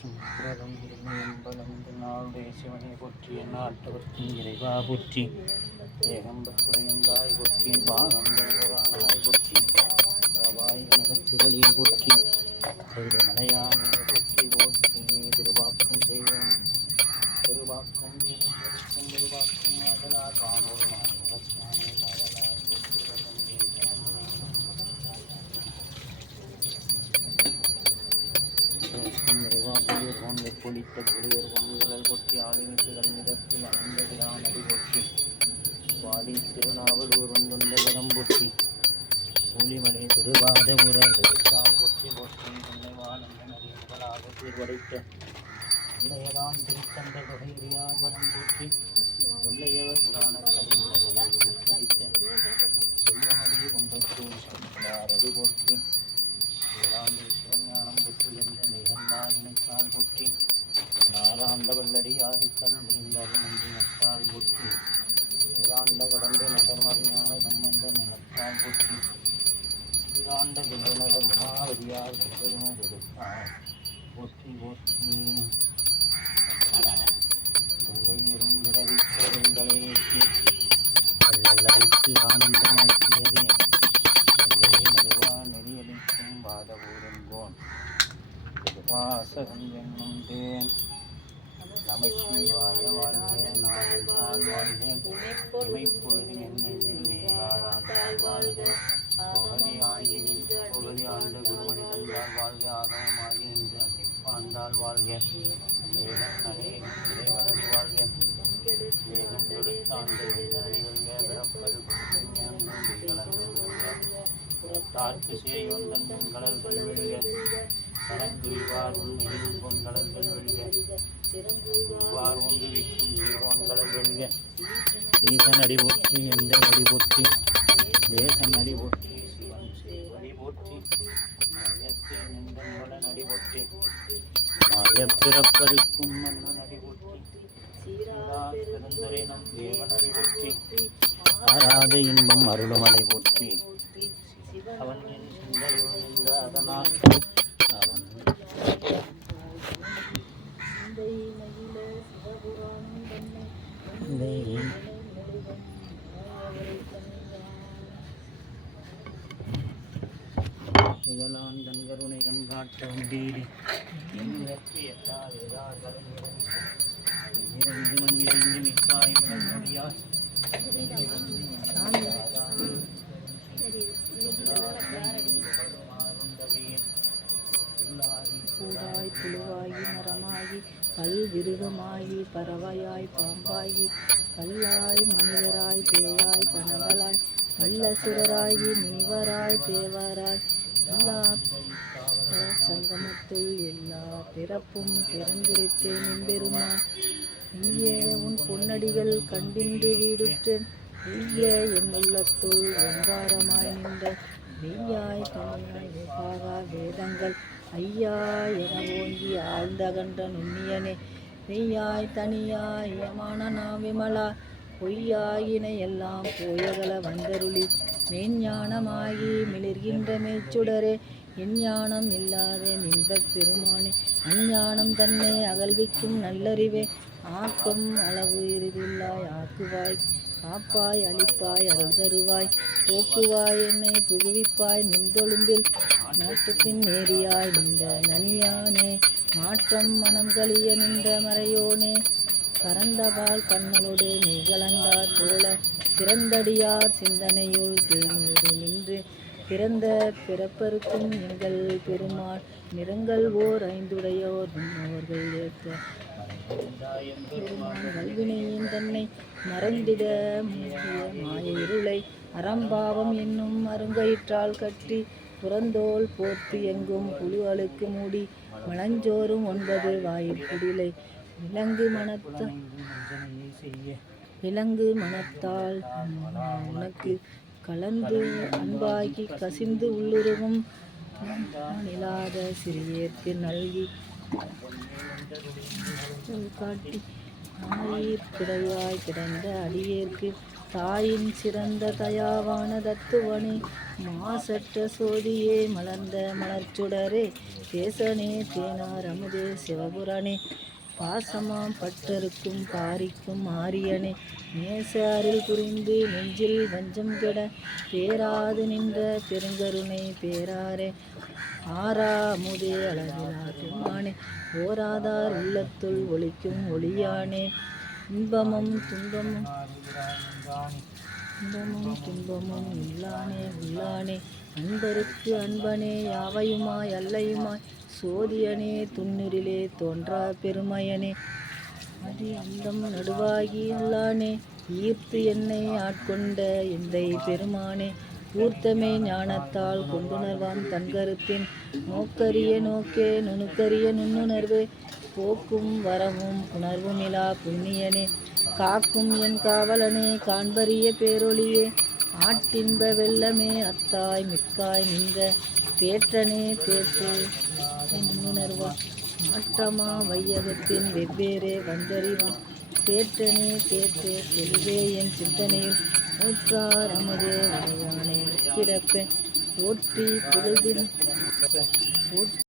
போற்றும் புகழும் திருமையம்பலம் திருநாளுடைய சிவனை போற்றி எந்நாட்டவர்க்கும் இறைவா போற்றி. ஏகம்பத்துடையந்தாய் போற்றி வாகம்பரானாய் போற்றி. வாய் கனகத்திரளி போற்றி. திருமலையானே போற்றி போற்றி திருவாக்கம் செய்வோம் திருவாக்கம் திருவாக்கம். ஒளிமலை திருவாத உரல் சால் கொட்டி போற்றி நினைவானந்த நதி முதலாக தீர்வடைத்த இல்லையதான் திருத்தந்த தொகையார் வரம் போற்றி உள்ளையவர் புராண கலித்த செல்வமதி கும்பத்தூர் சங்கரார் அது போற்றி வேளாண்மை சிவஞானம் பெற்று என்ற நிகழ்ந்தால் போற்றி நாலாண்ட வல்லடி ஆறுக்கல் விரிந்தால் நன்றி நட்டால் போற்றி ஏழாண்ட கடந்த நகர்மறை சம்பந்த நிலத்தால் போற்றி சீராண்ட வில்லநகர் உமாவதியார் பெருமை கொடுத்தார் போற்றி போற்றி எல்லையிரும் விரவி நீக்கி அல்லல்லறித்து ஆனந்தமாக்கியதே எல்லை மறுவா நெறியளிக்கும் பாதபூரங்கோன் வாசகம் என்னும் தேன் இமைப்பொழுது வாழ்க வாழ்க ஆகமமாகி நின்று அன்னிப்பாண்டால் வாழ்க. வேதம் நகை இறைவனடி வாழ்க. வேகம் கொடுத்தாண்டு வெள்ளடி வெல்க. பிறப்பது தார்க்கு கடல்கள் வெல்க. சரங்குவிவார் உன் எழில் பொன்கடல்கள் வெல்க. வார் ஒன்று விற்கும் சீரோன் வெல்க. ஈசன் அடிபொற்றி எந்த அடிபொற்றி தேசன் அடிபொற்றி எப்பிறப்பருக்கும் மன்னன் அடி தேவன் ஆராத இன்பம் அருளுமலை போற்றி. அவன் என் சிந்தையுள் அதனால் அவன் கருணை கண்காட்ட விளங்கொடியாய் பூடாய் புழுவாகி மரமாகி கல் விருகமாகி பறவையாய் பாம்பாகி கல்லாய் மனிதராய் பேயாய் கனவலாய் வல்லசுரராகி முனிவராய் தேவராய் எல்லா சங்கமத்தில் எல்லா பிறப்பும் பிறந்திருத்தேன் பெருமா நீயே உன் பொன்னடிகள் கண்டின்று வீடுற்றேன். நீயே என் உள்ளத்துள் ஓங்காரமாய் நின்ற மெய்யாய் தனியாய் வேகாகா வேதங்கள். ஐயா என ஓங்கி ஆழ்ந்தகன்ற நுண்ணியனே மெய்யாய் தனியாய் யமான நாவிமலா பொய்யாயினை எல்லாம் போயகல வந்தருளி மெய்ஞானமாகி மிளிர்கின்ற மெய்ச்சுடரே எஞ்ஞானம் இல்லாத நின்பப் பெருமானே அஞ்ஞானம் தன்னை அகழ்விக்கும் நல்லறிவே. ஆக்கம் அளவு இறுதில்லாய் ஆக்குவாய் காப்பாய் அழிப்பாய் அருள் தருவாய். போக்குவாய் என்னை புகுவிப்பாய் நின்றொழும்பில் நாட்டுக்கின் நேரியாய் நின்ற நனியானே. மாற்றம் மனம் கழிய நின்ற மறையோனே. கரந்தபால் கண்ணலோடு நிகழந்தார் போல சிறந்தடியார் சிந்தனையுள் தேனோடு நின்று பிறந்த பிறப்பருக்கும் எங்கள் பெருமாள் நிறங்கள் ஓர் ஐந்துடையோர் அவர்கள் ஏற்க பெருமான் வல்வினையின் தன்னை மறந்திட மாய இருளை அறம்பாவம் என்னும் அருங்கயிற்றால் கட்டி புறந்தோல் போர்த்து எங்கும் புழு அழுக்கு மூடி மலஞ்சோறும் ஒன்பது வாயிற்குடிலை விலங்கு மனத்த விலங்கு மனத்தால் உனக்கு கலந்து அன்பாகி கசிந்து உள்ளுருவும் இல்லாத சிறியேற்கு நல்கி காட்டி ஆயீர் கிடையாய் கிடந்த அடியேற்கு தாயின் சிறந்த தயாவான தத்துவனே மாசற்ற சோதியே மலர்ந்த மலர்ச்சுடரே தேசனே தேனார் அமுதே சிவபுரணே. பாசமாம் பட்டருக்கும் பாரிக்கும் ஆரியனே. நேசாரில் புரிந்து நெஞ்சில் வஞ்சம் கெட பேராது நின்ற பெருங்கருணை பேராரே. ஆரா முதே அளவிலா பெருமானே ஓராதார் உள்ளத்துள் ஒளிக்கும் ஒளியானே. இன்பமும் துன்பமும் இன்பமும் துன்பமும் இல்லானே உள்ளானே. அன்பருக்கு அன்பனே யாவையுமாய் அல்லையுமாய்? சோதியனே துண்ணிரிலே தோன்றா பெருமையனே. அது அந்தம் நடுவாகி உள்ளானே ஈர்த்து என்னை ஆட்கொண்ட எந்தை பெருமானே. ஊர்த்தமே ஞானத்தால் கொண்டுணர்வான் தன்கருத்தின் நோக்கரிய நோக்கே நுணுக்கரிய நுண்ணுணர்வு. போக்கும் வரமும் புணர்வுமிலா புண்ணியனே. காக்கும் என் காவலனே காண்பரிய பேரொளியே ஆட்டின்ப வெள்ளமே அத்தாய் மிக்காய் நின்ற பேற்றனே பேற்று உணர்வான் மாற்றமா வையகத்தின் வெவ்வேறே வந்தறிவான். தேற்றனே தேற்றே தெளிவே என் சிந்தனையில் ஊற்றார் அமுதே உடையானே கிடப்பேன். போற்றி புகழ்தின் போற்றி